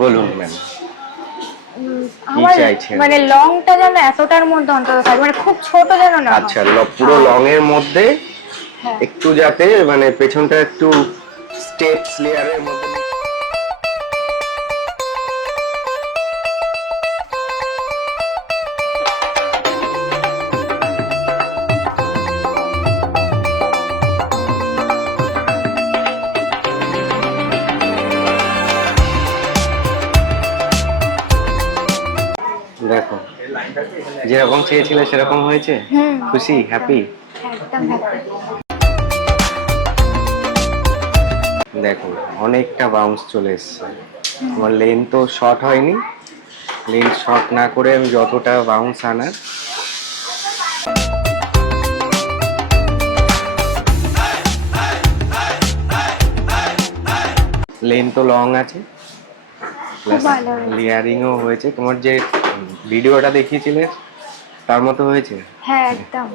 বলুন ম্যাম, কি আমার চাইছেন? মানে লংটা যেন এতটার মধ্যে অন্তত থাকে, মানে খুব ছোট যেন না হয়। আচ্ছা, পুরো লং এর মধ্যে হ্যাঁ। একটু যাতে মানে পেছনটা একটু স্টেপস লেয়ারের মধ্যে দেখো, যেরকম চেয়েছিলে সেরকম হয়েছে? হুম, খুশি, একদম হ্যাপি? একদম হ্যাপি। দেখো, অনেকটা বাউন্স চলে এসছে। তোমার লেন তো শর্ট হয়নি, লেন শর্ট না করে আমি যতটা বাউন্স আনার লেন তো লং আছে, খুব প্লাস ভালো হয়েছে। লেয়ারিংও হয়েছে। তোমার যে ভিডিওটা দেখিয়েছিলে তার মতো হয়েছে। হ্যাঁ একদম।